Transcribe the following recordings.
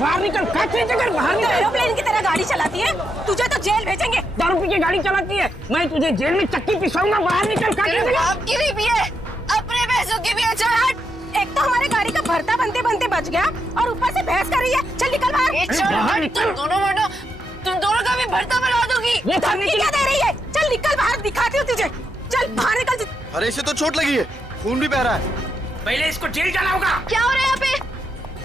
बाहर निकल, फैक्ट्री से घर बाहर निकल। एरोप्लेन की तरह गाड़ी चलाती है, तुझे तो जेल भेजेंगे। दारू पी के गाड़ी चलाती है, मैं तुझे जेल में चक्की पिसाऊंगा। बाहर निकल, फैक्ट्री से। आपकी भी पिए, अपने पैसों की भी। चल हट। एक तो हमारे गाड़ी का भरता बनते बनते बच गया और ऊपर से बहस कर रही है। चल निकल बाहर। तुम दोनों का भी भरता बना दोगी। धमकी क्या दे रही है? चल निकल बाहर, दिखाती हूँ तुझे। चल बाहर निकल। अरे इसे तो चोट लगी है, खून भी बह रहा है। पहले इसको जेल जाना होगा। क्या हो रहा है यहाँ पे?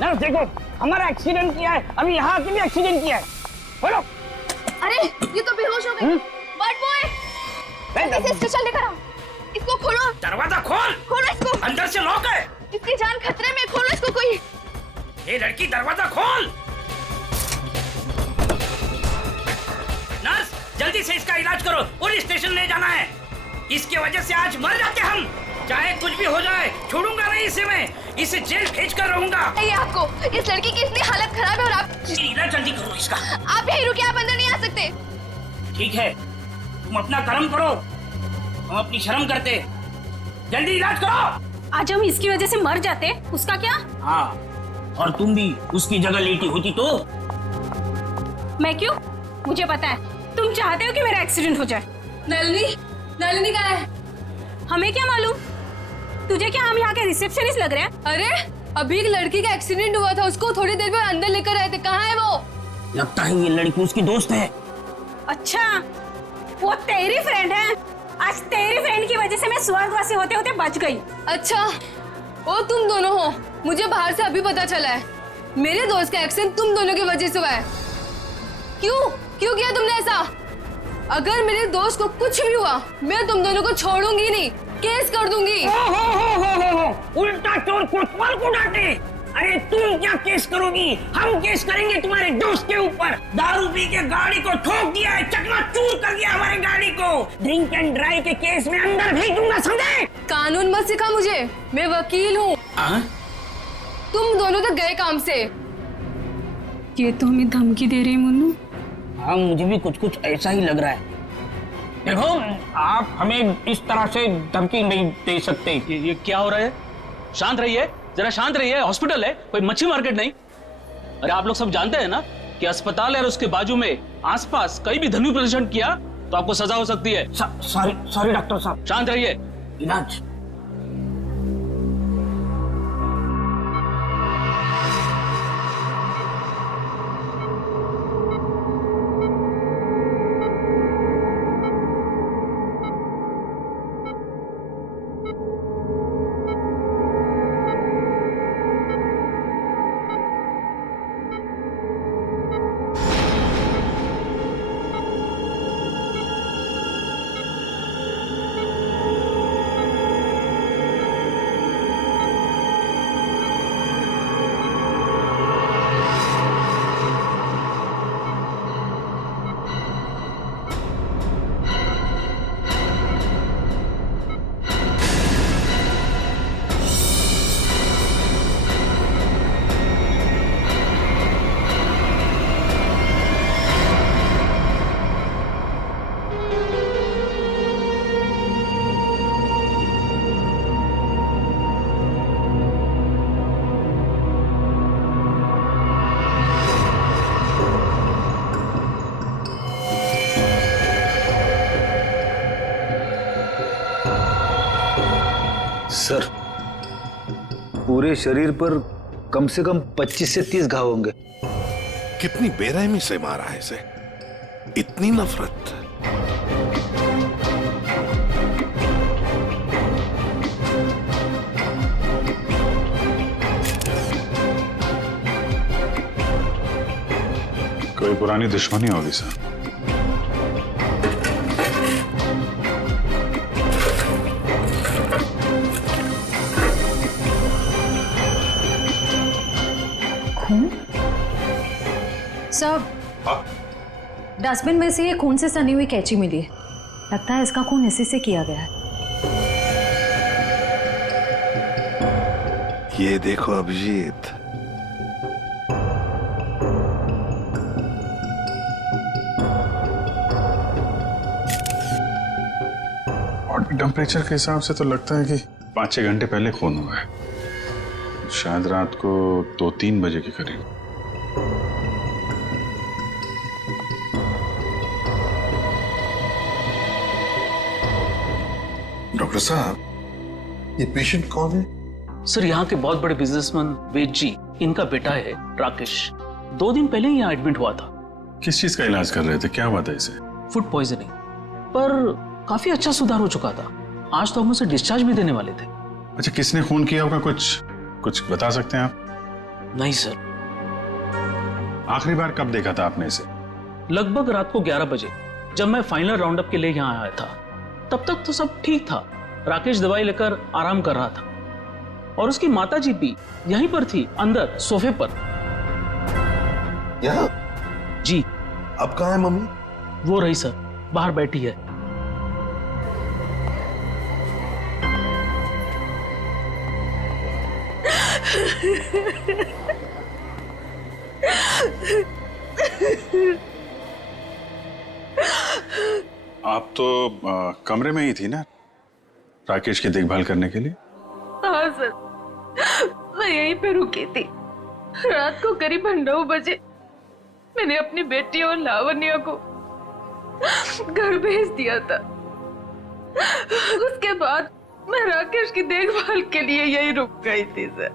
नर्स देखो, हमारा एक्सीडेंट किया है, अभी यहाँ के भी एक्सीडेंट किया है। बोलो। अरे ये तो बेहोश हो गई। बट बॉय, इसे स्टेशन लेकर आओ। इसको खोलो। दरवाजा खोल। खोलो इसको। अंदर से लॉक है। इसकी जान खतरे में, खोलो इसको कोई। ये लड़की, दरवाजा खोल। नर्स जल्दी से इसका इलाज करो, पुलिस स्टेशन ले जाना है। इसकी वजह से आज मर जाते हम। चाहे कुछ भी हो जाए, छोड़ूंगा नहीं इसे मैं। इसे जेल भेज कर रहूंगा। ये आपको, इस लड़की की इतनी हालत खराब है और आप इलाज जल्दी करो इसका। आप यहीं रुकिए, आप अंदर नहीं आ सकते। ठीक है, तुम अपना कर्म करो, हम अपनी शर्म करते। जल्दी इलाज करो। आज हम इसकी वजह से मर जाते, उसका क्या? हाँ, और तुम भी उसकी जगह लेटी होती तो। मैं क्यों? मुझे पता है तुम चाहते हो कि मेरा एक्सीडेंट हो जाए। नलिनी कहाँ है? हमें क्या मालूम? तुझे क्या हम यहाँ के रिसेप्शनिस्ट लग रहे हैं? अरे अभी एक लड़की का एक्सीडेंट हुआ था, उसको थोड़ी देर में अंदर लेकर आए थे। कहाँ है वो? लगता है ये लड़की उसकी दोस्त है। अच्छा, वो तेरी फ्रेंड है। आज तेरी फ्रेंड की वजह से मैं स्वर्गवासी होते होते बच गई। अच्छा, वो तुम दोनों हो। मुझे बाहर से अभी पता चला है, मेरे दोस्त का एक्सीडेंट तुम दोनों की वजह से हुआ है। क्यों किया तुमने ऐसा? अगर मेरे दोस्त को कुछ भी हुआ, मैं तुम दोनों को छोड़ूंगी नहीं, केस कर दूंगी। हो। उल्टा चोर कोतवाल को डांटे। अरे तुम क्या केस करोगी? हम केस करेंगे तुम्हारे दोस्त के ऊपर। दारू पी के गाड़ी को ठोक दिया है, चकनाचूर कर दिया हमारे गाड़ी को। ड्रिंक एंड ड्राइव के केस में अंदर भेज दूंगा, समझे? कानून मत सिखा मुझे, मैं वकील हूँ। तुम दोनों तो गए काम से। ये तो हमें धमकी दे रही है मुन्नू। हाँ, मुझे भी कुछ कुछ ऐसा ही लग रहा है। देखो, आप हमें इस तरह से धमकी नहीं दे सकते। ये क्या हो रहा है? शांत रहिए, जरा शांत रहिए। हॉस्पिटल है, कोई मच्छी मार्केट नहीं। अरे आप लोग सब जानते हैं ना कि अस्पताल है और उसके बाजू में आसपास कहीं भी ध्वनि प्रदर्शन किया तो आपको सजा हो सकती है। सॉरी डॉक्टर साहब। शांत रहिए। इलाज। सर, पूरे शरीर पर कम से कम 25 से 30 घाव होंगे। कितनी बेरहमी से मारा है इसे, इतनी नफरत। कोई पुरानी दुश्मनी होगी सर। सब डस्टबिन में से ये खून से सनी हुई कैंची मिली है। लगता है इसका खून इसी से किया गया है। ये देखो अभिजीत, बॉडी टेम्परेचर के हिसाब से तो लगता है कि 5-6 घंटे पहले खून हुआ है। शायद रात को 2-3 बजे के करीब। डॉक्टर साहब, ये पेशेंट कौन है? सर यहाँ के बहुत बड़े बिजनेसमैन वेद जी, इनका बेटा है राकेश। 2 दिन पहले ही यहाँ एडमिट हुआ था। किस चीज का इलाज कर रहे थे? क्या हुआ था इसे? फूड पॉइजनिंग, पर काफी अच्छा सुधार हो चुका था। आज तो हम उसे डिस्चार्ज भी देने वाले थे। अच्छा, किसने खून किया होगा? कुछ बता सकते हैं आप? नहीं सर। आखिरी बार कब देखा था आपने इसे? लगभग रात को 11 बजे, जब मैं फाइनल राउंडअप के लिए यहाँ आया था। तब तक तो सब ठीक था। राकेश दवाई लेकर आराम कर रहा था और उसकी माताजी भी यहीं पर थी, अंदर सोफे पर। यहाँ? जी। अब कहाँ है मम्मी? वो रही सर, बाहर बैठी है। आप तो कमरे में ही थी ना राकेश की देखभाल करने के लिए? हाँ सर, मैं यहीं पे रुकी थी। रात को करीब 9 बजे मैंने अपनी बेटी और लावण्या को घर भेज दिया था। उसके बाद मैं राकेश की देखभाल के लिए यहीं रुक गई थी सर।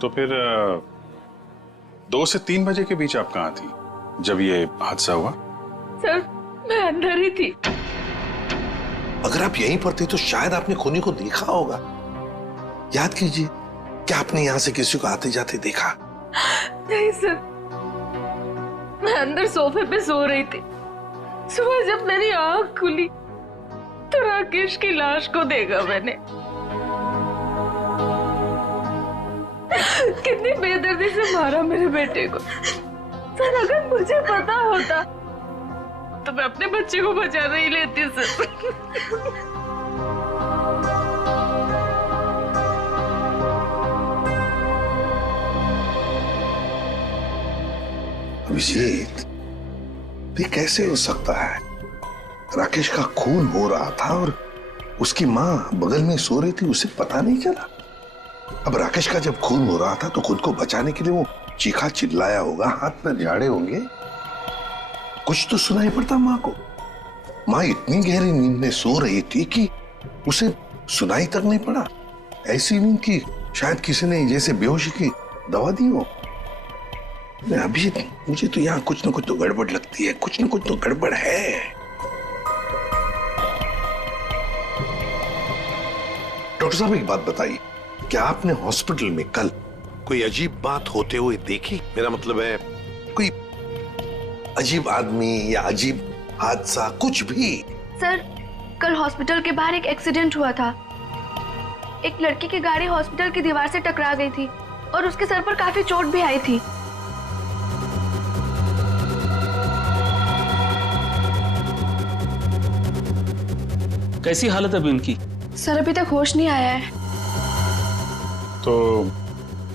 तो फिर 2 से 3 बजे के बीच आप कहाँ थी जब ये हादसा हुआ? सर, मैं अंदर ही थी। अगर आप यहीं पर थे तो शायद आपने खूनी को देखा होगा। याद कीजिए, क्या आपने यहाँ से किसी को आते जाते देखा? नहीं सर, मैं अंदर सोफे पे सो रही थी। सुबह जब मेरी आंख खुली तो राकेश की लाश को देखा मैंने। कितनी बेदर्दी से मारा मेरे बेटे को। सर, अगर मुझे पता होता तो मैं अपने बच्चे को बचा नहीं लेती सर। अभिजीत, ये कैसे हो सकता है? राकेश का खून हो रहा था और उसकी माँ बगल में सो रही थी, उसे पता नहीं चला। अब राकेश का जब खून हो रहा था तो खुद को बचाने के लिए वो चीखा चिल्लाया होगा, हाथ पैर झाड़े होंगे, कुछ तो सुनाई पड़ता माँ को। माँ इतनी गहरी नींद में सो रही थी कि उसे सुनाई तक नहीं पड़ा। ऐसी नींद की शायद किसी ने जैसे बेहोशी की दवा दी हो। अभी मुझे तो यहाँ कुछ ना कुछ तो गड़बड़ लगती है, कुछ ना कुछ तो गड़बड़ है। डॉक्टर साहब, एक बात बताइए, क्या आपने हॉस्पिटल में कल कोई अजीब बात होते हुए देखी? मेरा मतलब है कोई अजीब आदमी या अजीब हादसा, कुछ भी? सर, कल हॉस्पिटल के बाहर एक एक्सीडेंट हुआ था। एक लड़की की गाड़ी हॉस्पिटल की दीवार से टकरा गई थी और उसके सर पर काफी चोट भी आई थी। कैसी हालत है अभी उनकी? सर, अभी तक होश नहीं आया है। तो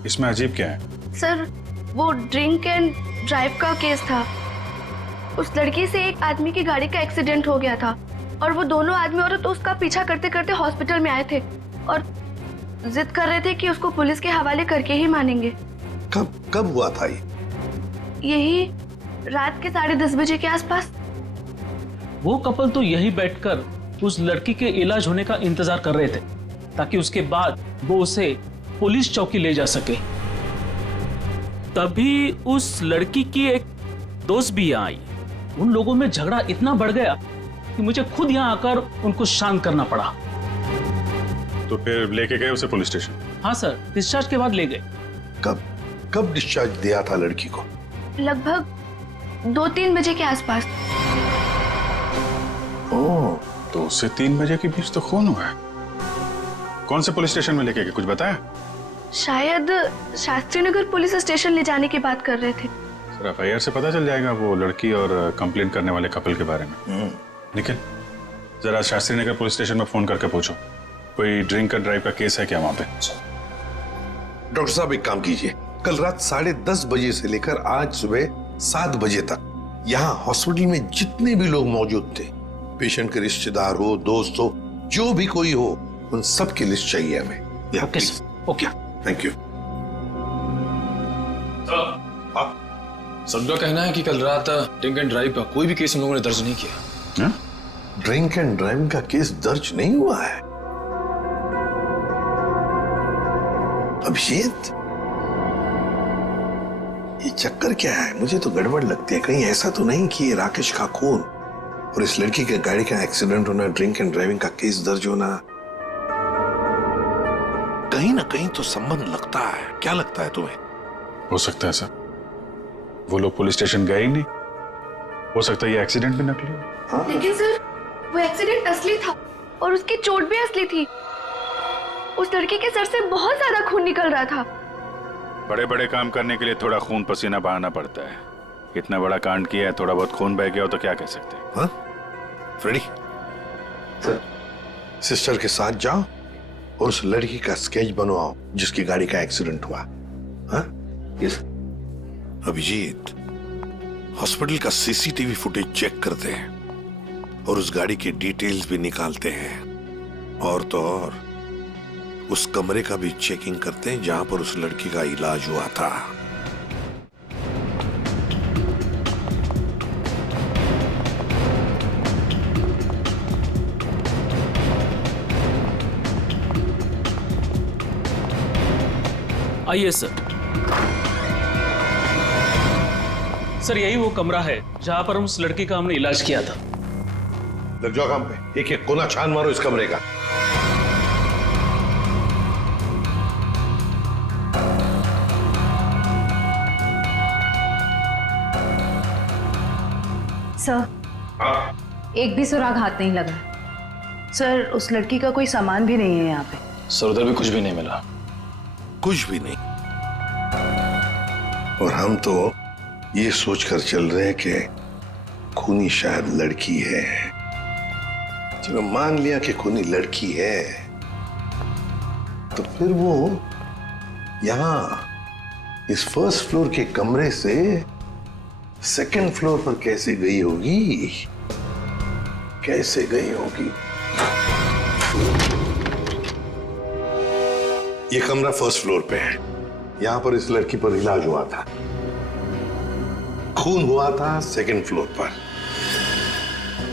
इसमें अजीब क्या है? सर, वो ड्रिंक एंड ड्राइव का केस था। उस लड़की से एक आदमी की गाड़ी का एक्सीडेंट हो गया था और वो दोनों आदमी औरत उसका पीछा करते करते हॉस्पिटल में आए थे और जिद कर रहे थे कि उसको पुलिस के हवाले करके ही मानेंगे। कब हुआ था ये? यही रात के 10:30 बजे के आसपास। वो कपल तो यही बैठकर उस लड़की के इलाज होने का इंतजार कर रहे थे ताकि उसके बाद वो उसे पुलिस चौकी ले जा सके। तभी उस लड़की की एक दोस्त भी यहाँ आई। उन लोगों में झगड़ा इतना बढ़ गया कि मुझे खुद यहाँ आकर उनको शांत करना पड़ा। तो फिर लेके गए उसे पुलिस स्टेशन? हाँ सर, डिस्चार्ज के बाद ले गए। कब डिस्चार्ज दिया था लड़की को? लगभग 2-3 बजे के आसपास। ओह, 2 से 3 बजे के बीच तो खून हुआ है। कौन से पुलिस स्टेशन में लेके गए, कुछ बताया? शायद शास्त्री नगर पुलिस स्टेशन ले जाने की बात कर रहे थे। सर, एफआईआर से पता चल जाएगा वो लड़की और कंप्लेंट करने वाले कपल के बारे में। निखिल, जरा शास्त्री नगर पुलिस स्टेशन में फोन करके पूछो कोई ड्रिंक एंड ड्राइव का केस है क्या वहां पे। डॉक्टर साहब, एक काम कीजिए, कल रात 10:30 बजे से लेकर आज सुबह 7 बजे तक यहाँ हॉस्पिटल में जितने भी लोग मौजूद थे, पेशेंट के रिश्तेदार हो, दोस्त हो, जो भी कोई हो, उन सब की लिस्ट चाहिए हमें। Okay, thank you. सबका कहना है कि कल रात ड्रिंक एंड ड्राइव का कोई भी केस हम लोगों ने दर्ज नहीं किया। ड्रिंक एंड ड्राइविंग का केस दर्ज नहीं हुआ है। अभिजीत, ये चक्कर क्या है? मुझे तो गड़बड़ लगती है। कहीं ऐसा तो नहीं कि ये राकेश का खून और इस लड़की के गाड़ी का एक्सीडेंट होना, ड्रिंक एंड ड्राइविंग का केस दर्ज होना, कहीं ना कहीं तो संबंध लगता है। क्या लगता है तुम्हें? हो सकता है सर, वो लोग पुलिस स्टेशन गए ही नहीं। हो सकता है ये एक्सीडेंट भी नकली हो। लेकिन सर, वो एक्सीडेंट असली था और उसकी चोट भी असली थी। उस लड़की के सर से बहुत ज्यादा खून निकल रहा था। बड़े बड़े काम करने के लिए थोड़ा खून पसीना बहाना पड़ता है। इतना बड़ा कांड किया है, थोड़ा बहुत खून बह गया हो तो क्या कह सकते हैं। हाँ? फ्रेडी, सर, सिस्टर के साथ जाओ और उस लड़की का स्केच बनवाओ जिसकी गाड़ी का एक्सीडेंट हुआ। हाँ? यस। अभिजीत, हॉस्पिटल का सीसीटीवी फुटेज चेक करते हैं और उस गाड़ी के डिटेल्स भी निकालते हैं। और तो और उस कमरे का भी चेकिंग करते हैं जहां पर उस लड़की का इलाज हुआ था। आइए सर। सर, यही वो कमरा है जहां पर उस लड़की का हमने इलाज किया था। लग जाओ काम पे। एक एक कोना छान मारो इस कमरे का। सर, एक भी सुराग हाथ नहीं लगा। सर, उस लड़की का कोई सामान भी नहीं है यहाँ पे। सर, उधर भी कुछ भी नहीं मिला। कुछ भी नहीं। और हम तो ये सोचकर चल रहे हैं कि खूनी शायद लड़की है। चलो मान लिया कि खूनी लड़की है, तो फिर वो यहां इस फर्स्ट फ्लोर के कमरे से सेकंड फ्लोर पर कैसे गई होगी? कैसे गई होगी? ये कमरा फर्स्ट फ्लोर पे है। यहां पर इस लड़की पर इलाज हुआ था। खून हुआ था सेकंड फ्लोर पर।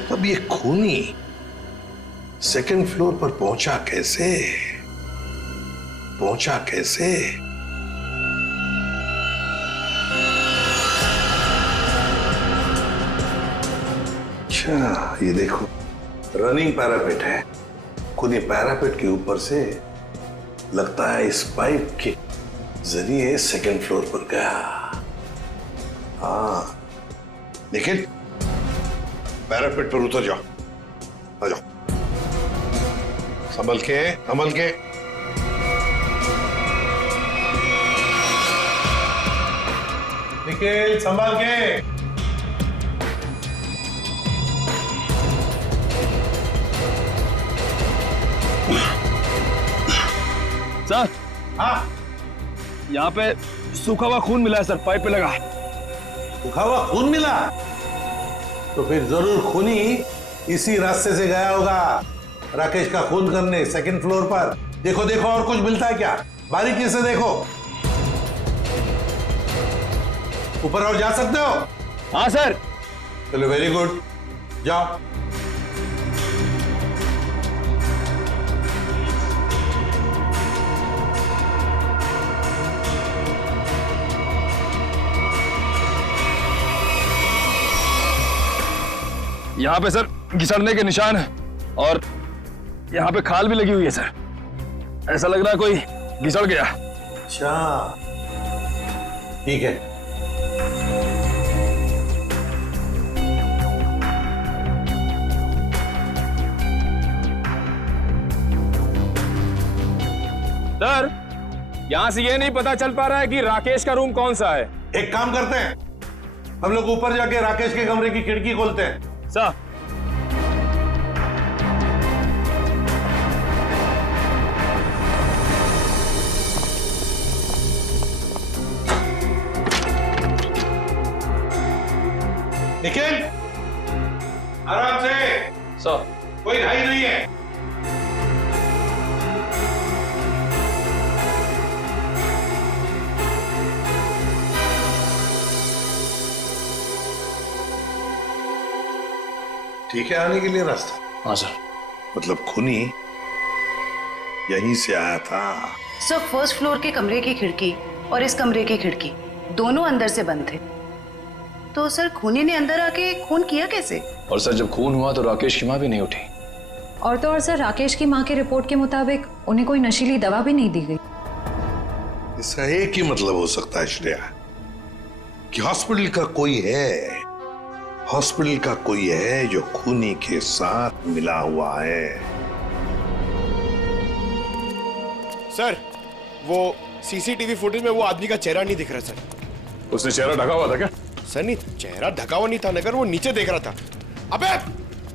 तब ये खूनी सेकंड फ्लोर पर पहुंचा कैसे? पहुंचा कैसे? अच्छा, ये देखो, रनिंग पैरापेट है। खूनी पैरापेट के ऊपर से लगता है इस पाइप के जरिए सेकंड फ्लोर पर गया। हाँ, लेकिन पैरापेट पर उतर जाओ। आ जाओ, संभल के, संभल के। निखिल, संभल के। सर, हाँ, यहाँ पे सूखा हुआ खून मिला है सर, पाइप पे लगा। सूखा हुआ खून मिला? तो फिर जरूर खूनी इसी रास्ते से गया होगा राकेश का खून करने सेकंड फ्लोर पर। देखो देखो, और कुछ मिलता है क्या? बारीकी से देखो। ऊपर और जा सकते हो? हाँ सर। चलो, वेरी गुड, जाओ। यहाँ पे सर घिसड़ने के निशान है और यहाँ पे खाल भी लगी हुई है सर। ऐसा लग रहा है कोई घिसड़ गया। अच्छा, ठीक है। सर, यहाँ से ये नहीं पता चल पा रहा है कि राकेश का रूम कौन सा है। एक काम करते हैं, हम लोग ऊपर जाके राकेश के कमरे की खिड़की खोलते हैं। सर, निखिल, आराम से। सर, कोई घाई नहीं है। ठीक है आने के लिए रास्ता? हाँ सर। मतलब खूनी यहीं से आया था? सर फर्स्ट फ्लोर के कमरे की खिड़की और इस कमरे की खिड़की दोनों अंदर से बंद थे। तो सर खूनी ने अंदर आके खून किया कैसे? और सर जब खून हुआ तो राकेश की माँ भी नहीं उठी। और तो और सर राकेश की माँ की रिपोर्ट के मुताबिक उन्हें कोई नशीली दवा भी नहीं दी गई। इसका एक ही मतलब हो सकता है श्रेया कि हॉस्पिटल का कोई है जो खूनी के साथ मिला हुआ है। सर वो सीसीटीवी फुटेज में वो आदमी का चेहरा नहीं दिख रहा सर। उसने चेहरा ढका हुआ था क्या? सर नहीं, चेहरा ढका हुआ नहीं था, मगर वो नीचे देख रहा था। अबे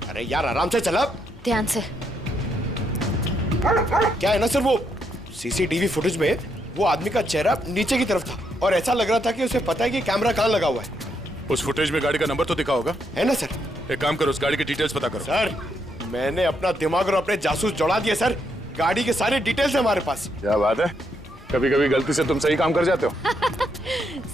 अरे यार आराम से चला। ध्यान से। क्या है ना सर, वो सीसीटीवी फुटेज में वो आदमी का चेहरा नीचे की तरफ था और ऐसा लग रहा था कि उसे पता है कि कैमरा कहाँ लगा हुआ है। उस फुटेज में गाड़ी का नंबर तो दिखा होगा? है ना सर। एक काम करो, उस गाड़ी की डिटेल्स पता करो। सर मैंने अपना दिमाग और अपने जासूस जोड़ा दिए सर। गाड़ी के सारे डिटेल्स है हमारे पास। क्या बात है, कभी कभी गलती से तुम सही काम कर जाते हो।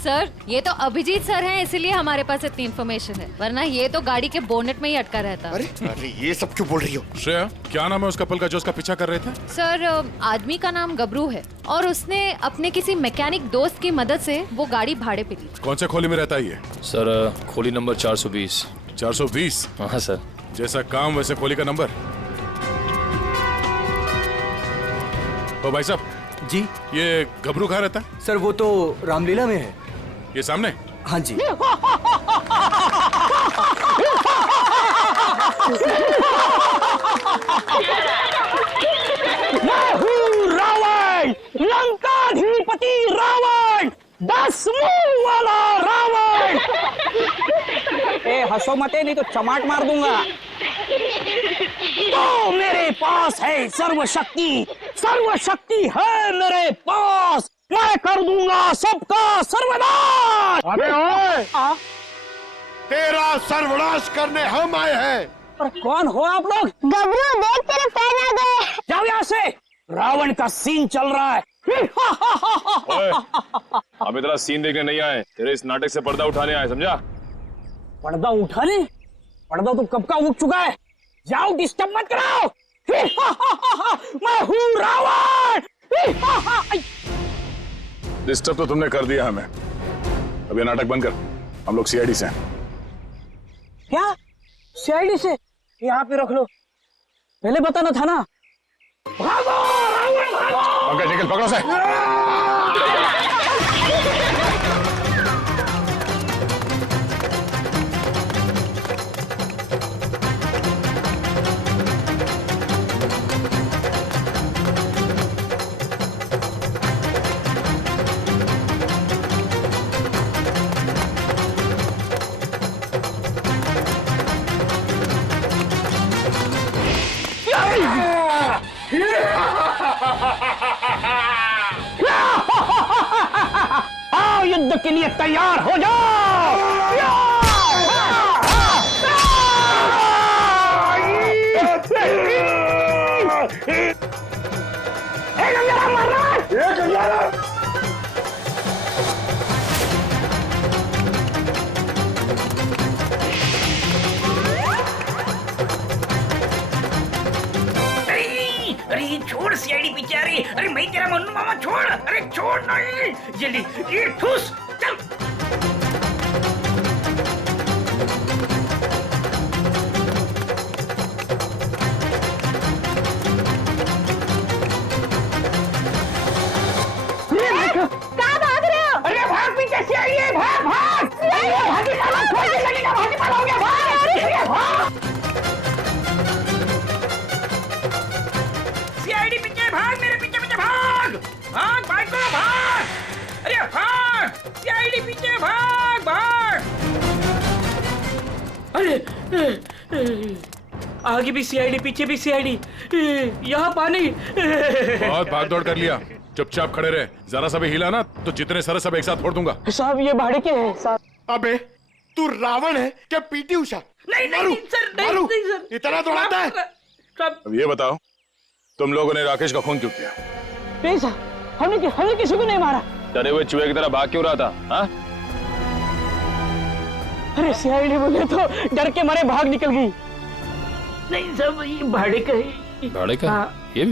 सर ये तो अभिजीत सर हैं, इसीलिए हमारे पास इतनी इन्फॉर्मेशन है, वरना ये तो गाड़ी के बोनेट में ही अटका रहता। अरे अरे ये सब क्यों बोल रही हो? श्रेया क्या नाम है उस कपल का जो उसका पीछा कर रहे थे? सर आदमी का नाम गबरू है और उसने अपने किसी मैकेनिक दोस्त की मदद से वो गाड़ी भाड़े पे ली। कौन से खोली में रहता है ये? सर खोली नंबर 420। 420? हाँ सर। जैसा काम वैसे खोली का नंबर। ओ भाई साहब जी। ये घबरू कहाँ रहता है? सर वो तो रामलीला में है। ये सामने? हाँ जी। रावण, लंकाधिपति रावण, 10 मुंह वाला रावण। ए हंसो मते नहीं तो चमाट मार दूंगा। तो मेरे पास है सर्वशक्ति, सर्वशक्ति है मेरे पास। मैं कर दूंगा सबका सर्वनाश। अबे ओए, तेरा सर्वनाश करने हम आए हैं। पर कौन हो आप लोग? गबरू देख तेरे पैर आ गए। जाओ यहाँ से, रावण का सीन चल रहा है। ओए, हम इतना सीन देखने नहीं आए, तेरे इस नाटक से पर्दा उठाने आए, समझा? पर्दा उठाने? पर्दा तो कब का उठ चुका है। जाओ डिस्टर्ब मत कराओ। मैं हूँ रावण। डिस्टर्ब तो तुमने कर दिया हमें। अब ये नाटक बंद कर, हम लोग सीआईडी से हैं। क्या सीआईडी से? यहाँ पे रख लो, पहले बताना था ना। भागो रावण भागो। पंकज निकल, पकड़ो से। आओ युद्ध के लिए तैयार हो जाओ। अरे छोड़ सीआईडी पीछे आ रही। अरे मैं तेरा मन्नू मामा, छोड़। अरे छोड़ नहीं, ये ले, ये ठूस, चल। कहाँ भाग रहे हो? अरे भाग, पीछे सीआईडी है, भाग भाग। भागी मारो, खोलने लगेगा, भागी मारो हो गया, भाग। सीआईडी पीछे भाग, मेरे पीछे पीछे भाग। भाग भाग को भाग। अरे भाग, सीआईडी पीछे भाग भाग। अरे आगे भी सीआईडी, पीछे भी सीआईडी, यहाँ पानी। बहुत भाग दौड़ कर लिया, चुपचाप खड़े रहे। जरा सा भी हिला ना तो जितने सारे सब एक साथ फोड़ दूंगा। साहब ये भाड़े के हैं साहब। अबे तू रावण है क्या पीटी उषा? नहीं नहीं सर, नहीं सर, इतना दौड़ाता है। अब ये बताओ, तुम लोगों ने राकेश का खून क्यों किया? नहीं सर, हमने किसी को नहीं मारा। डरे हुए चूहे की तरह भाग क्यों रहा था? हाँ? अरे सीआईडी बोले तो डर के मारे भाग निकल गई। नहीं सब ये भाड़े का है। भाड़े का? हाँ। ये भी?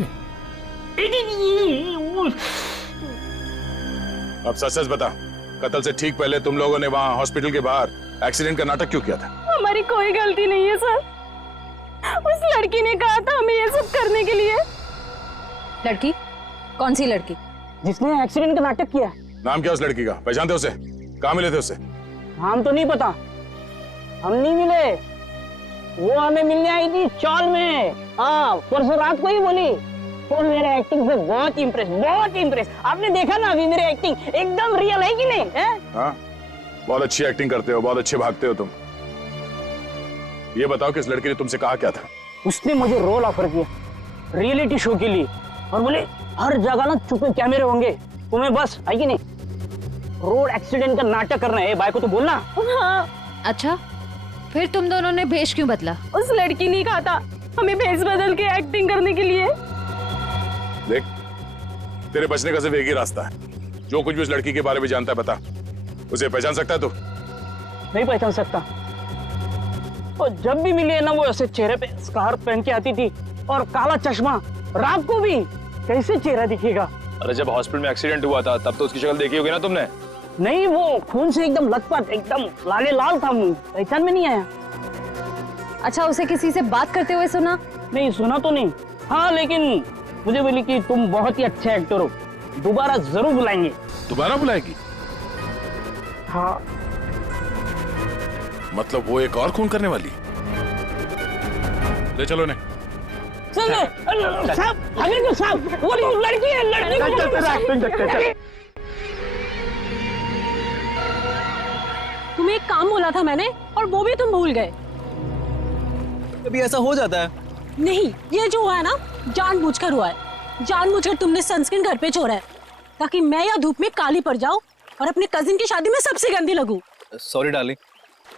नहीं, अब सच सच बता, कत्ल से ठीक पहले तुम लोगों ने वहाँ हॉस्पिटल के बाहर एक्सीडेंट का नाटक क्यों किया था? हमारी कोई गलती नहीं है सर। उस लड़की ने कहा था हमें ये सब करने के लिए। लड़की? कौन सी लड़की? जिसने एक्सीडेंट का नाटक किया। नाम क्या उस लड़की का? पहचानते उसे? कहाँ मिले थे उसे? नाम तो नहीं पता, हम नहीं मिले। वो हमें मिलने आई थी चौल में। हाँ, परसों रात को ही बोली। वो मेरे एक्टिंग से बहुत इम्प्रेस। आपने देखा ना अभी मेरी एक्टिंग एकदम रियल है कि नहीं है? हाँ, बहुत अच्छी एक्टिंग करते हो, बहुत अच्छे भागते हो तुम। ये बताओ कि इस लड़की ने तुमसे कहा क्या था? उसने मुझे रोल ऑफर किया रियलिटी शो के लिए और बोले हर जगह ना छुपे कैमरे होंगे, तुम्हें बस है कि नहीं रोड एक्सीडेंट का नाटक करना है। भाई को तो बोलना। हाँ। अच्छा, फिर तुम दोनों ने भेष क्यों बदला? उस लड़की ने कहा था हमें भेष बदल के एक्टिंग करने के लिए। देख, तेरे बचने का सिर्फ एक ही रास्ता है। जो कुछ भी उस लड़की के बारे में जानता है बता। उसे पहचान सकता है तू? नहीं पहचान सकता। और जब भी मिली है ना वो ऐसे चेहरे पे स्कार्फ पहन के आती थी और काला चश्मा। रात को भी कैसे चेहरा दिखेगा? अरे जब हॉस्पिटल में एक्सीडेंट हुआ था तब तो उसकी शक्ल देखी होगी ना तुमने? नहीं, वो खून से एकदम लथपथ, एकदम लाले लाल था मुंह, पहचान में नहीं आया। अच्छा, उसे किसी से बात करते हुए सुना? नहीं सुना तो नहीं। हाँ, लेकिन मुझे बोली कि तुम बहुत ही अच्छे एक्टर हो, दोबारा जरूर बुलाएंगे। दोबारा बुलाएगी? हाँ। मतलब वो एक और खून करने वाली? ले चलो ने। साहब, वो लड़की है, लड़की। तुम्हें एक काम बोला था मैंने और वो भी तुम भूल गए। कभी ऐसा हो जाता है। नहीं, ये जो हुआ है ना जानबूझकर हुआ है। जानबूझकर तुमने सनस्क्रीन घर पे छोड़ा है ताकि मैं या धूप में काली पड़ जाऊं और अपने कजिन की शादी में सबसे गंदी लगूं। सॉरी डार्लिंग,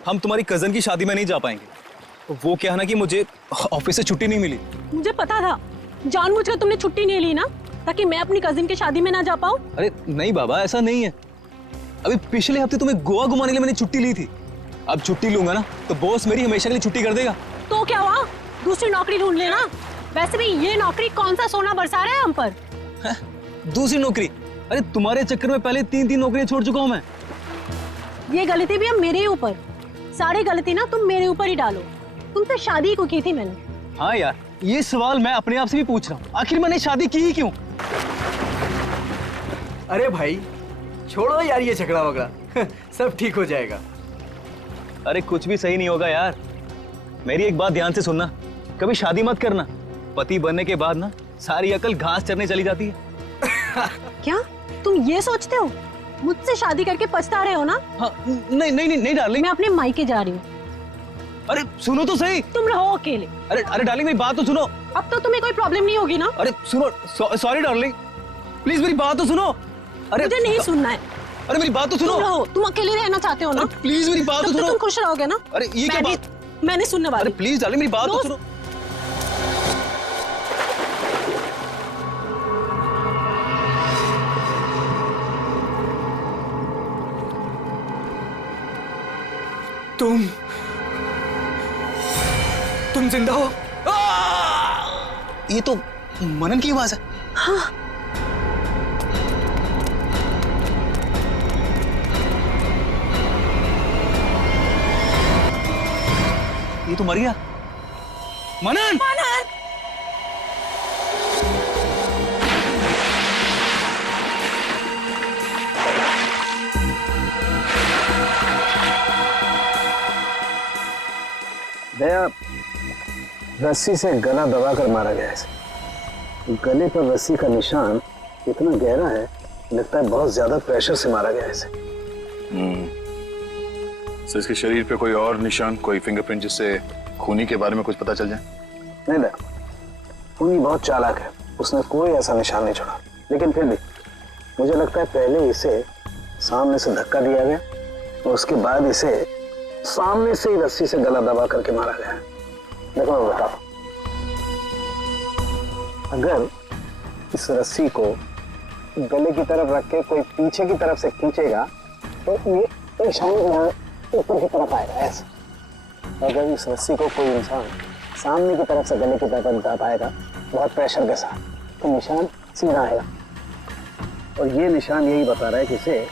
हम तुम्हारी कजन की शादी में नहीं जा पाएंगे। वो क्या है ना कि मुझे ऑफिस से छुट्टी नहीं मिली। मुझे पता था, जानबूझकर तुमने छुट्टी नहीं ली ना ताकि मैं अपनी कजिन की शादी में ना जा पाऊं। अरे नहीं बाबा, ऐसा नहीं है। अभी पिछले हफ्ते तुम्हें गोवा घुमाने के लिए मैंने छुट्टी ली थी। अब छुट्टी लूंगा ना तो बॉस मेरी हमेशा के लिए छुट्टी कर देगा। तो क्या हुआ, दूसरी नौकरी ढूंढ लेना। वैसे भी ये नौकरी कौन सा सोना बरसा रहा है हम पर। दूसरी नौकरी? अरे तुम्हारे चक्कर में पहले 3 नौकरियां छोड़ चुका हूं मैं। ये गलती भी अब मेरे ही ऊपर। सारी गलती ना तुम मेरे ऊपर ही डालो। तुमसे शादी को की थी मैंने। हाँ यार, ये सवाल मैं अपने आप से भी पूछ रहा हूँ, आखिर मैंने शादी की ही क्यों? अरे भाई छोड़ो यार ये झगड़ा वगड़ा सब ठीक हो जाएगा। अरे कुछ भी सही नहीं होगा यार। मेरी एक बात ध्यान से सुनना, कभी शादी मत करना। पति बनने के बाद ना सारी अकल घास चरने चली जाती है। क्या तुम ये सोचते हो मुझसे शादी करके पछता रहे हो ना? हाँ, नहीं डार्लिंग, मैं अपने मायके जा रही हूँ। अरे सुनो तो सही। तुम रहो अकेले। अरे डार्लिंग मेरी बात तो सुनो। अब तो तुम्हें कोई प्रॉब्लम नहीं होगी ना? अरे सुनो, सॉरी डार्लिंग, प्लीज मेरी बात तो सुनो। अरे मुझे नहीं सुनना है। अरे मेरी बात तो सुनो। तुम रहो, तुम अकेले रहना चाहते हो ना? प्लीज मेरी बात तो सुनो। तुम खुश रहोगे ना? अरे ये क्या बात? मैंने सुनने वाली। अरे प्लीज डार्लिंग मेरी बात तो सुनो। तुम जिंदा हो? ये तो मनन की आवाज है। हाँ। ये तो मर गया। मनन! मनन! दया, रस्सी से गला दबाकर मारा गया है। गले पर रस्सी का निशान इतना गहरा है, लगता है बहुत ज्यादा प्रेशर से मारा गया है इसे। तो इसके शरीर पे कोई और निशान, कोई फिंगरप्रिंट जिससे खूनी के बारे में कुछ पता चल जाए? नहीं दया, खूनी बहुत चालाक है, उसने कोई ऐसा निशान नहीं छोड़ा। लेकिन फिर भी मुझे लगता है पहले इसे सामने से धक्का दिया गया और उसके बाद इसे सामने से ही रस्सी से गला दबा करके मारा गया है। देखो मैं बताओ, अगर इस रस्सी को गले की तरफ रख के कोई पीछे की तरफ से खींचेगा तो ये निशान ऊपर की तरफ आएगा ऐसे। अगर इस रस्सी को कोई इंसान सामने की तरफ से गले की तरफ दबाएगा बहुत प्रेशर के साथ, तो निशान सीधा आएगा। और ये निशान यही बता रहा है कि इसे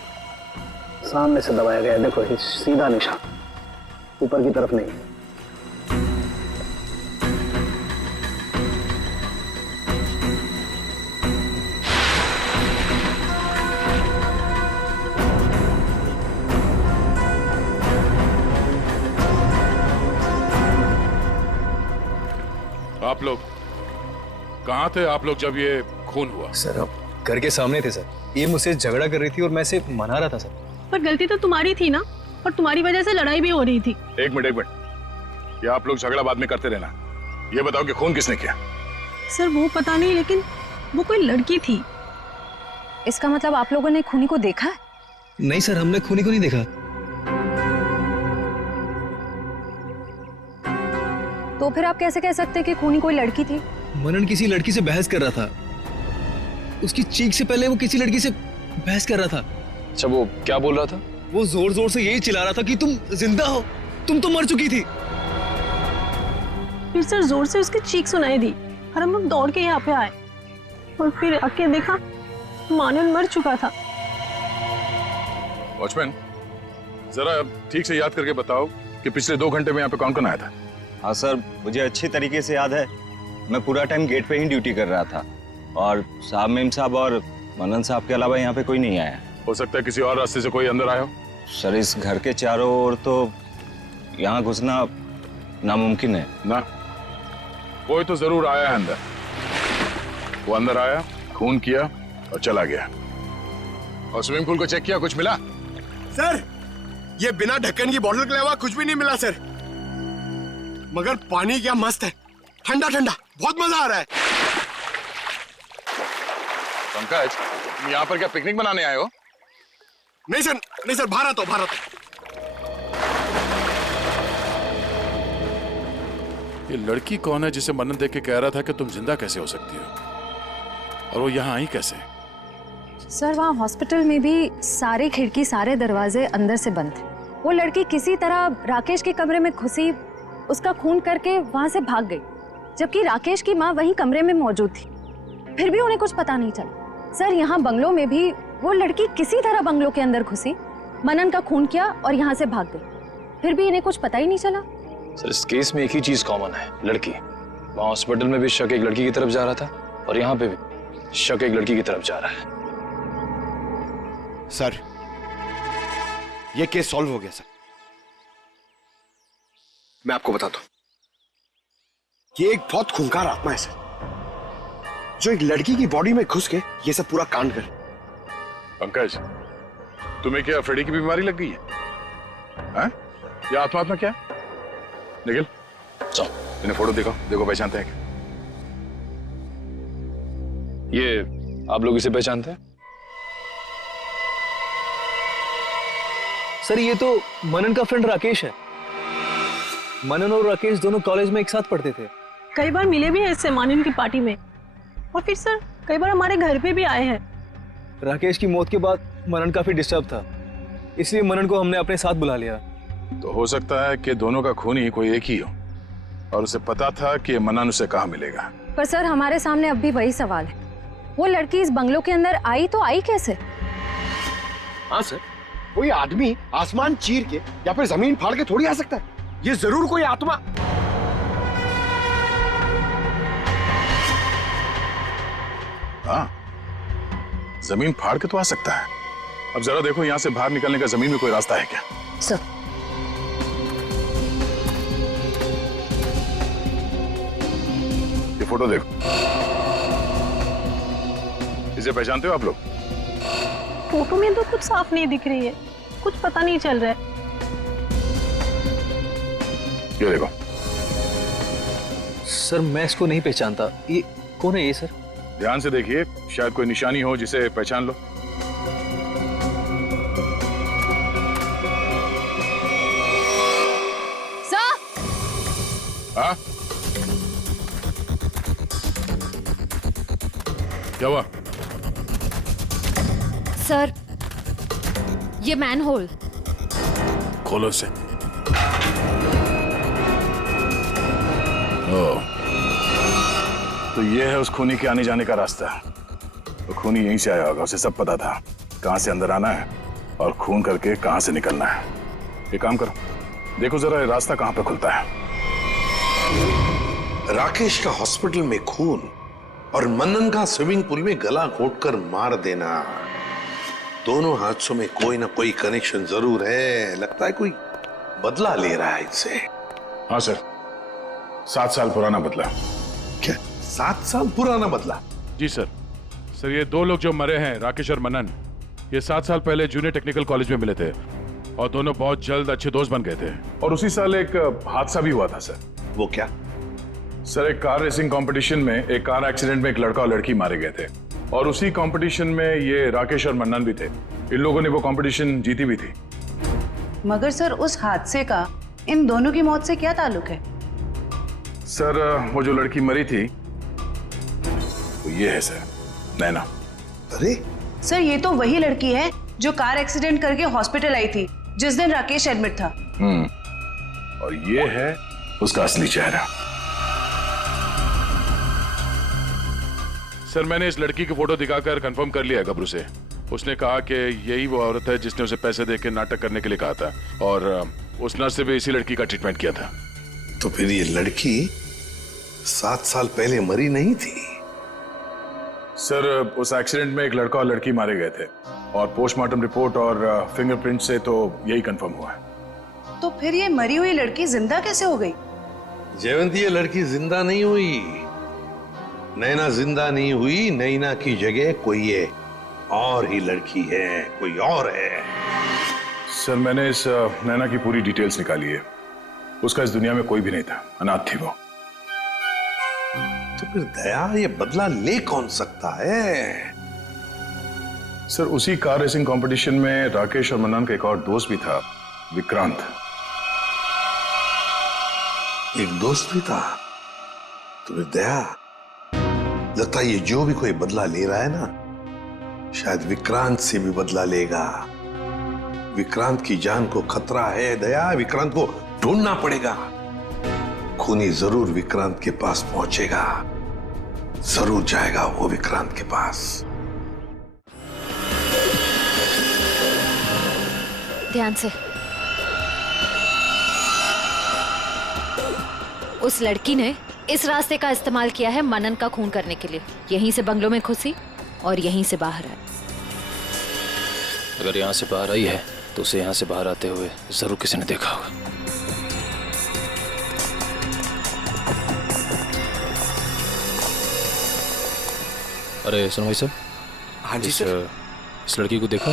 सामने से दबाया गया है। देखो ये सीधा निशान, ऊपर की तरफ नहीं। आप लोग कहाँ थे आप लोग जब ये खून हुआ? सर अब घर के सामने थे सर, ये मुझसे झगड़ा कर रही थी और मैं इसे मना रहा था सर। पर गलती तो तुम्हारी थी ना, और तुम्हारी वजह से लड़ाई भी हो रही थी। एक मिनट, ये आप लोग झगड़ा बाद में करते रहना। ये बताओ कि खून किसने किया? सर वो पता नहीं, लेकिन वो कोई लड़की थी। इसका मतलब आप लोगों ने खूनी को देखा है? नहीं सर, हमने खूनी को नहीं देखा। तो फिर आप कैसे कह सकते हैं कि खूनी कोई लड़की थी? मनन किसी लड़की से बहस कर रहा था, उसकी चीख से पहले वो किसी लड़की से बहस कर रहा था। अच्छा वो क्या बोल रहा था? वो जोर जोर से यही चिल्ला रहा था कि तुम जिंदा हो, तुम तो मर चुकी थी। फिर सर जोर से उसकी चीख सुनाई दी और हम लोग दौड़ के यहाँ पे आए, और फिर आके देखा मानन मर चुका था। वॉचमैन, जरा ठीक से याद करके बताओ कि पिछले 2 घंटे में यहाँ पे कौन कौन आया था? हाँ सर, मुझे अच्छी तरीके से याद है। मैं पूरा टाइम गेट पे ही ड्यूटी कर रहा था, और साहब, मेम साहब और मनन साहब के अलावा यहाँ पे कोई नहीं आया। हो सकता है किसी और रास्ते से कोई अंदर आया हो। सर इस घर के चारों ओर तो यहाँ घुसना नामुमकिन है ना। कोई तो जरूर आया है अंदर। वो अंदर आया, खून किया और चला गया। और स्विमिंग पूल को चेक किया, कुछ मिला? सर ये बिना ढक्कन की बोतल के अलावा कुछ भी नहीं मिला सर, मगर पानी क्या मस्त है, ठंडा ठंडा, बहुत मजा आ रहा है। पंकज, तुम यहाँ पर क्या पिकनिक मनाने आए हो? नहीं सर, बाहर आता हूं। ये लड़की कौन है जिसे मनन देख के कह रहा था कि तुम जिंदा कैसे हो सकती हो, और वो यहाँ आई कैसे? सर वहाँ हॉस्पिटल में भी सारे खिड़की सारे दरवाजे अंदर से बंद थे। वो लड़की किसी तरह राकेश के कमरे में घुसी, उसका खून करके वहाँ से भाग गई, जबकि राकेश की माँ वहीं कमरे में मौजूद थी। फिर भी उन्हें कुछ पता नहीं चला। सर यहाँ बंगलों में भी वो लड़की किसी तरह बंगलों के अंदर घुसी, मनन का खून किया और यहाँ से भाग गई, फिर भी इन्हें कुछ पता ही नहीं चला। सर इस केस में एक ही चीज कॉमन है, लड़की। वहाँ हॉस्पिटल में भी शक एक लड़की की तरफ जा रहा था, और यहाँ पे भी शक एक लड़की की तरफ जा रहा है। सर ये केस सॉल्व हो गया सर। मैं आपको बताता हूं, ये एक बहुत खूंखार आत्मा है सर, जो एक लड़की की बॉडी में घुस के ये सब पूरा कांड करे। पंकज, तुम्हें क्या फ्रेडी की बीमारी लग गई है? हाँ? ये आत्मा क्या है? निखिल, चलो इन्हें फोटो देखो, पहचानते हैं क्या? ये आप लोग इसे पहचानते हैं? सर ये तो मनन का फ्रेंड राकेश है। मनन और राकेश दोनों कॉलेज में एक साथ पढ़ते थे। कई बार मिले भी हैं इससे मानन की पार्टी में, और फिर सर कई बार हमारे घर पे भी आए हैं। राकेश की मौत के बाद मनन काफी डिस्टर्ब था, इसलिए मनन को हमने अपने साथ बुला लिया। तो हो सकता है कि दोनों का खूनी कोई एक ही हो, और उसे पता था कि मनन उसे कहाँ मिलेगा। पर सर हमारे सामने अब भी वही सवाल है, वो लड़की इस बंगलों के अंदर आई तो आई कैसे? हाँ सर, कोई आदमी आसमान चीर के या फिर जमीन फाड़ के थोड़ी आ सकता है, ये जरूर कोई आत्मा। हाँ, जमीन फाड़ के तो आ सकता है। अब जरा देखो यहाँ से बाहर निकलने का जमीन में कोई रास्ता है क्या? सर ये फोटो देखो, इसे पहचानते हो आप लोग? फोटो में तो कुछ साफ नहीं दिख रही है, कुछ पता नहीं चल रहा है। ये देखो। सर मैं इसको नहीं पहचानता, ये कौन है ये सर? ध्यान से देखिए, शायद कोई निशानी हो जिसे पहचान लो। सर! हाँ? क्या हुआ? सर ये मैनहोल। खोलो इसे। तो ये है उस खूनी के आने जाने का रास्ता। तो खूनी यहीं से आया होगा, उसे सब पता था कहां से अंदर आना है और खून करके कहां से निकलना है। एक काम करो, देखो जरा ये रास्ता कहां पे खुलता है। राकेश का हॉस्पिटल में खून और मनन का स्विमिंग पूल में गला घोटकर मार देना, दोनों हादसों में कोई ना कोई कनेक्शन जरूर है। लगता है कोई बदला ले रहा है इनसे। हाँ सर, 7 साल पुराना बदला। क्या 7 साल पुराना बदला? जी सर। सर ये 2 लोग जो मरे हैं, राकेश और मनन, ये 7 साल पहले जूनियर टेक्निकल कॉलेज में मिले थे और दोनों बहुत जल्द अच्छे दोस्त बन गए थे। और उसी साल एक हादसा भी हुआ था सर। वो क्या? सर एक कार रेसिंग कंपटीशन में एक कार एक्सीडेंट में एक लड़का और लड़की मारे गए थे और उसी कंपटीशन में ये राकेश और मन्नन भी थे। इन लोगों ने वो कंपटीशन जीती भी थी। मगर सर उस हादसे का इन दोनों की मौत से क्या ताल्लुक है? सर वो जो लड़की मरी थी वो ये है सर, नैना। अरे सर ये तो वही लड़की है जो कार एक्सीडेंट करके हॉस्पिटल आई थी जिस दिन राकेश एडमिट था। और ये है उसका असली चेहरा। सर मैंने इस लड़की की फोटो दिखाकर कंफर्म कर लिया है गबरू से। उसने कहा कि यही वो औरत है जिसने उसे पैसे देके नाटक करने के लिए कहा था और उस नर्स से भी इसी लड़की का ट्रीटमेंट किया था। तो फिर ये लड़की 7 साल पहले मरी नहीं थी? सर उस एक्सीडेंट में एक लड़का और लड़की मारे गए थे और पोस्टमार्टम रिपोर्ट और फिंगरप्रिंट से तो यही कंफर्म हुआ है। तो फिर ये मरी हुई लड़की जिंदा कैसे हो गई? जयवंती, ये लड़की जिंदा नहीं हुई। नैना जिंदा नहीं हुई। नैना की जगह कोई ये और ही लड़की है, कोई और है। सर मैंने इस नैना की पूरी डिटेल्स निकाली है। उसका इस दुनिया में कोई भी नहीं था, अनाथ थी वो। तो फिर दया ये बदला ले कौन सकता है? सर उसी कार रेसिंग कंपटीशन में राकेश और मन्नन का एक और दोस्त भी था, विक्रांत। एक दोस्त भी था? तो फिर दया, लगता है ये जो भी कोई बदला ले रहा है ना, शायद विक्रांत से भी बदला लेगा। विक्रांत की जान को खतरा है दया, विक्रांत को ढूंढना पड़ेगा। खूनी जरूर विक्रांत के पास पहुंचेगा, जरूर जाएगा वो विक्रांत के पास। ध्यान से। उस लड़की ने इस रास्ते का इस्तेमाल किया है मनन का खून करने के लिए। यहीं से बंगलों में घुसी और यहीं से बाहर आई। अगर यहाँ से बाहर आई है तो उसे यहाँ से बाहर आते हुए जरूर किसी ने देखा होगा। अरे सुनो भाई साहब। हाँ जी सर। इस लड़की को देखा?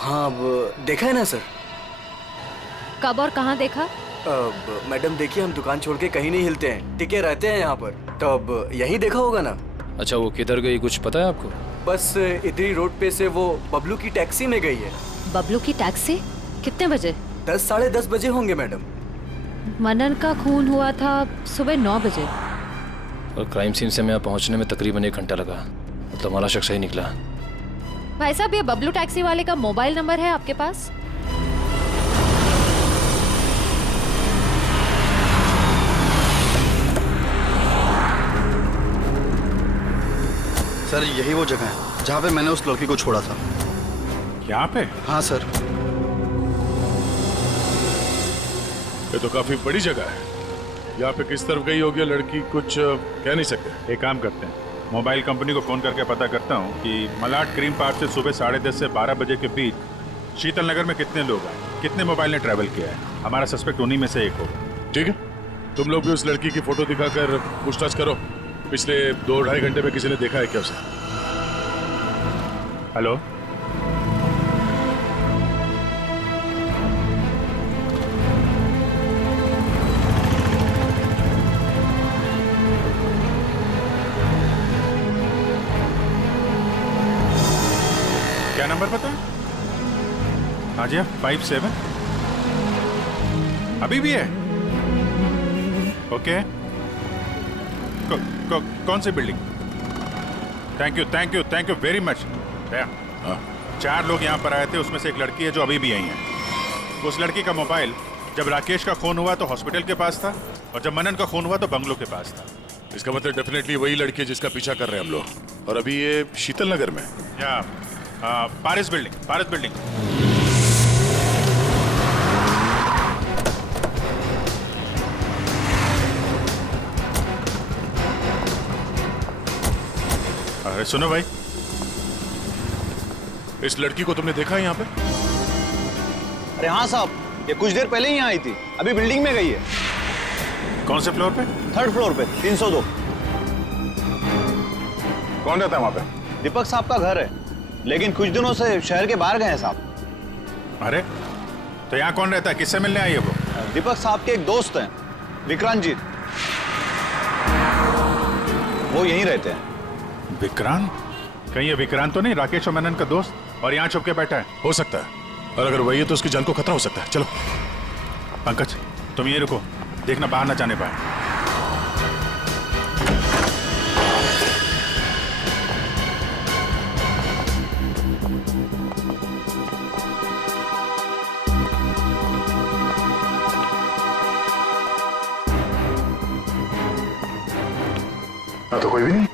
हाँ देखा है ना सर। कब और कहाँ देखा? मैडम देखिए, हम दुकान छोड़ के कहीं नहीं हिलते हैं, टिके रहते हैं यहाँ पर। तो अब यहीं देखा होगा ना। अच्छा वो किधर गई कुछ पता है आपको? बस इधरी रोड पे से वो बबलू की टैक्सी में गई है। बबलू की टैक्सी? कितने बजे? 10 साढ़े 10 बजे होंगे मैडम। मनन का खून हुआ था सुबह 9 बजे और क्राइम सीन से मैं पहुंचने में तकरीबन 1 घंटा लगा। मतलब हमारा शख्स ही निकला। भाई साहब ये बबलू टैक्सी वाले का मोबाइल नंबर है आपके पास? सर यही वो जगह है जहाँ पे मैंने उस लड़की को छोड़ा था। यहाँ पे? हाँ सर। ये तो काफी बड़ी जगह है। यहाँ पे किस तरफ गई होगी लड़की कुछ कह नहीं सकते। एक काम करते हैं, मोबाइल कंपनी को फोन करके पता करता हूँ कि मलाड क्रीम पार्क से सुबह 10:30 से 12 बजे के बीच शीतल नगर में कितने लोग आए, कितने मोबाइल ने ट्रैवल किया है। हमारा सस्पेक्ट उन्हीं में से एक होगा। ठीक है, तुम लोग भी उस लड़की की फोटो दिखाकर पूछताछ करो। पिछले 2-2.5 घंटे में किसी ने देखा है क्या उसे? हेलो, क्या नंबर पता है? हाँ जी, 57 अभी भी है। ओके, कौन सी building? Thank you very much. 4 लोग यहाँ पर आए थे, उसमें से एक लड़की है जो अभी भी आई है। उस लड़की का मोबाइल जब राकेश का खून हुआ तो हॉस्पिटल के पास था, और जब मनन का खून हुआ तो बंगलों के पास था। इसका मतलब डेफिनेटली वही लड़की है जिसका पीछा कर रहे हैं हम लोग। और अभी ये शीतल नगर में। या पारिस बिल्डिंग। अरे सुनो भाई, इस लड़की को तुमने देखा है यहाँ पे? अरे हाँ साहब, ये कुछ देर पहले ही यहाँ आई थी, अभी बिल्डिंग में गई है। कौन से फ्लोर पे? 3rd फ्लोर पे, 302। कौन रहता है वहाँ पे? दीपक साहब का घर है, लेकिन कुछ दिनों से शहर के बाहर गए हैं साहब। अरे तो यहाँ कौन रहता है? किससे मिलने आई है वो? दीपक साहब के एक दोस्त हैं, विक्रांत जी, वो यहीं रहते हैं। विक्रांत? कहीं ये विक्रांत तो नहीं राकेश और मनन का दोस्त, और यहाँ छुप के बैठा है? हो सकता है, और अगर वही है तो उसकी जान को खतरा हो सकता है। चलो पंकज, तुम ये रुको, देखना बाहर ना जाने पाए। तो कोई भी नहीं।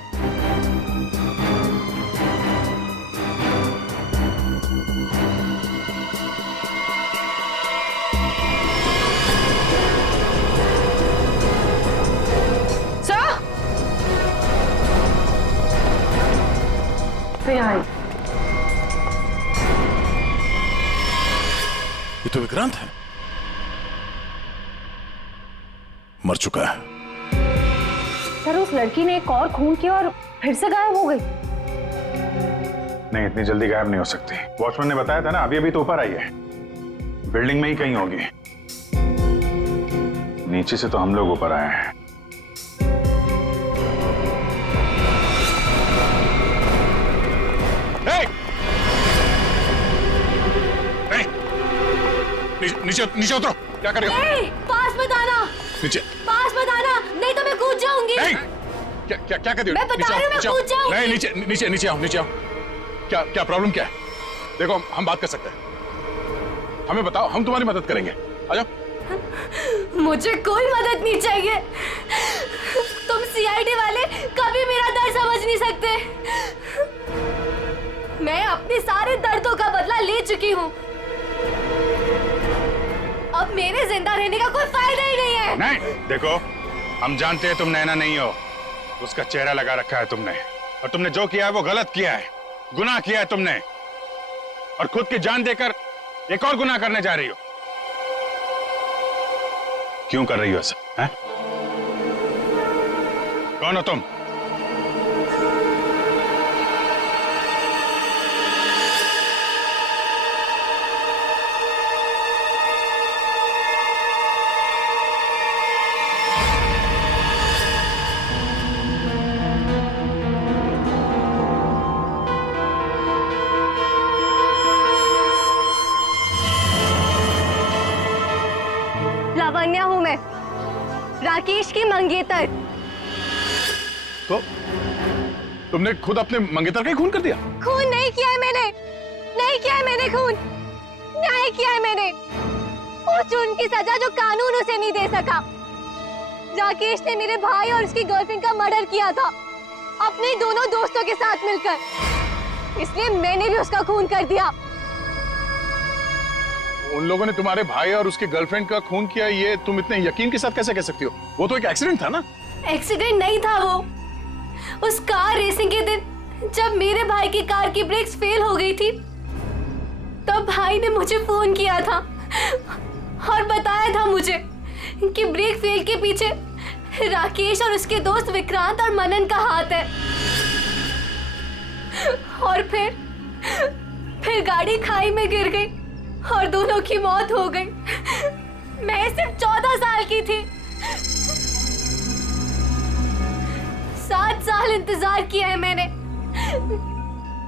ये तो विक्रांत है, मर चुका है। सर उस लड़की ने एक और खून किया और फिर से गायब हो गई। नहीं, इतनी जल्दी गायब नहीं हो सकती। वॉचमैन ने बताया था ना, अभी तो ऊपर आई है, बिल्डिंग में ही कहीं होगी। नीचे से तो हम लोग ऊपर आए हैं। नीचे उतरो, क्या कर रहे हो? पास मत आना, नीचे पास मत आना, नहीं तो मैं कूद जाऊंगी। क्या कर रही हो? मैं बता रही हूँ, मैं कूद जाऊंगी। नहीं, नीचे आओ। क्या प्रॉब्लम क्या है? देखो हम बात कर सकते हैं, हमें बताओ, हम तुम्हारी मदद करेंगे। आ जाओ। मुझे कोई मदद नहीं चाहिए। तुम सीआईडी वाले कभी मेरा दर्द समझ नहीं सकते। मैं अपने सारे दर्दों का बदला ले चुकी हूँ। अब मेरे जिंदा रहने का कोई फायदा ही नहीं है। नहीं, देखो हम जानते हैं तुम नैना नहीं हो, उसका चेहरा लगा रखा है तुमने, और तुमने जो किया है वो गलत किया है, गुनाह किया है तुमने, और खुद की जान देकर एक और गुनाह करने जा रही हो। क्यों कर रही हो ऐसा? कौन हो तुम? लावण्या हूँ मैं, राकेश की मंगेतर। तो तुमने खुद अपने मंगेतर का ही खून कर दिया? खून नहीं किया है मैंने, नहीं किया है मैंने खून, न्याय किया है मैंने। उस जुर्म की सजा जो कानून उसे नहीं दे सका। राकेश ने मेरे भाई और उसकी गर्लफ्रेंड का मर्डर किया था, अपने दोनों दोस्तों के साथ मिलकर, इसलिए मैंने भी उसका खून कर दिया। उन लोगों ने तुम्हारे भाई और उसके गर्लफ्रेंड का खून किया, ये तुम इतने यकीन के साथ कैसे कह सकती हो? वो तो एक एक्सीडेंट था ना? एक्सीडेंट नहीं था वो। उस कार रेसिंग के दिन जब मेरे भाई की कार की ब्रेक्स फेल हो गई थी, तब भाई ने मुझे फोन किया था और बताया था मुझे कि ब्रेक फेल के पीछे राकेश और उसके दोस्त विक्रांत और मनन का हाथ है। और फिर गाड़ी खाई में गिर गई और दोनों की मौत हो गई। मैं सिर्फ 14 साल की थी। 7 साल इंतजार किया है मैंने,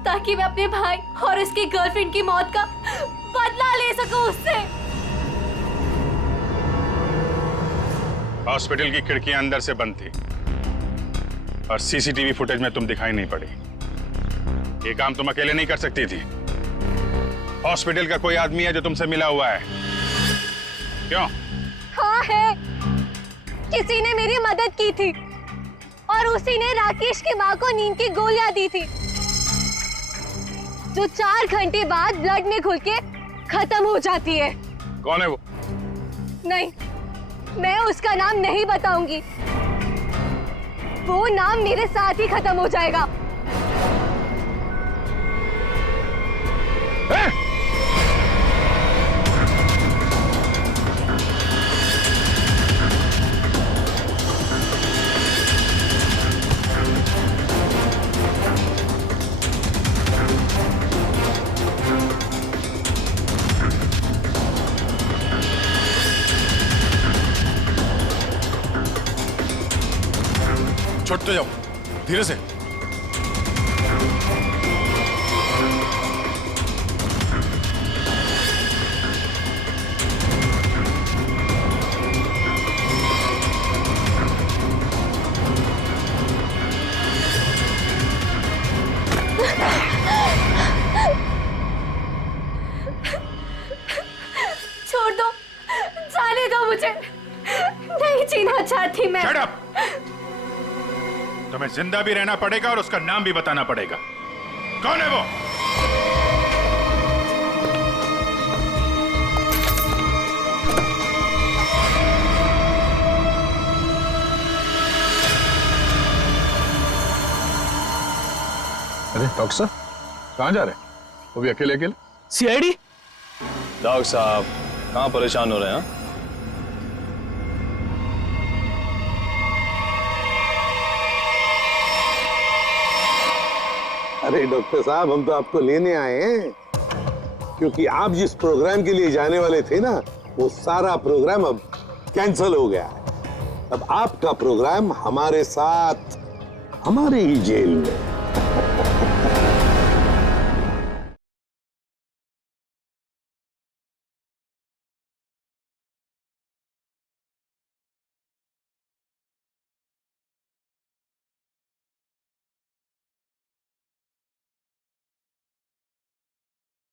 ताकि मैं अपने भाई और उसकी गर्लफ्रेंड की मौत का बदला ले सकूं उससे। हॉस्पिटल की खिड़कियां अंदर से बंद थी और सीसीटीवी फुटेज में तुम दिखाई नहीं पड़ी। ये काम तुम अकेले नहीं कर सकती थी। हॉस्पिटल का कोई आदमी है जो तुमसे मिला हुआ है। क्यों? हाँ है। किसी ने मेरी मदद की थी और उसी ने राकेश की माँ को नींद की गोलियां दी थी, जो 4 घंटे बाद ब्लड में घुल के खत्म हो जाती है। कौन है वो? नहीं, मैं उसका नाम नहीं बताऊंगी। वो नाम मेरे साथ ही खत्म हो जाएगा। छोड़ते जाओ, धीरे से। छोड़ दो, जाने दो मुझे, नहीं जीना चाहती मैं। Shut up! तुम्हें जिंदा भी रहना पड़ेगा और उसका नाम भी बताना पड़ेगा। कौन है वो? अरे डॉक्टर साहब, कहाँ जा रहे हैं? वो भी अकेले अकेले? सीआईडी? डॉक्टर साहब कहाँ परेशान हो रहे हैं? अरे डॉक्टर साहब, हम तो आपको लेने आए हैं, क्योंकि आप जिस प्रोग्राम के लिए जाने वाले थे ना, वो सारा प्रोग्राम अब कैंसिल हो गया है। अब आपका प्रोग्राम हमारे साथ, हमारे ही जेल में।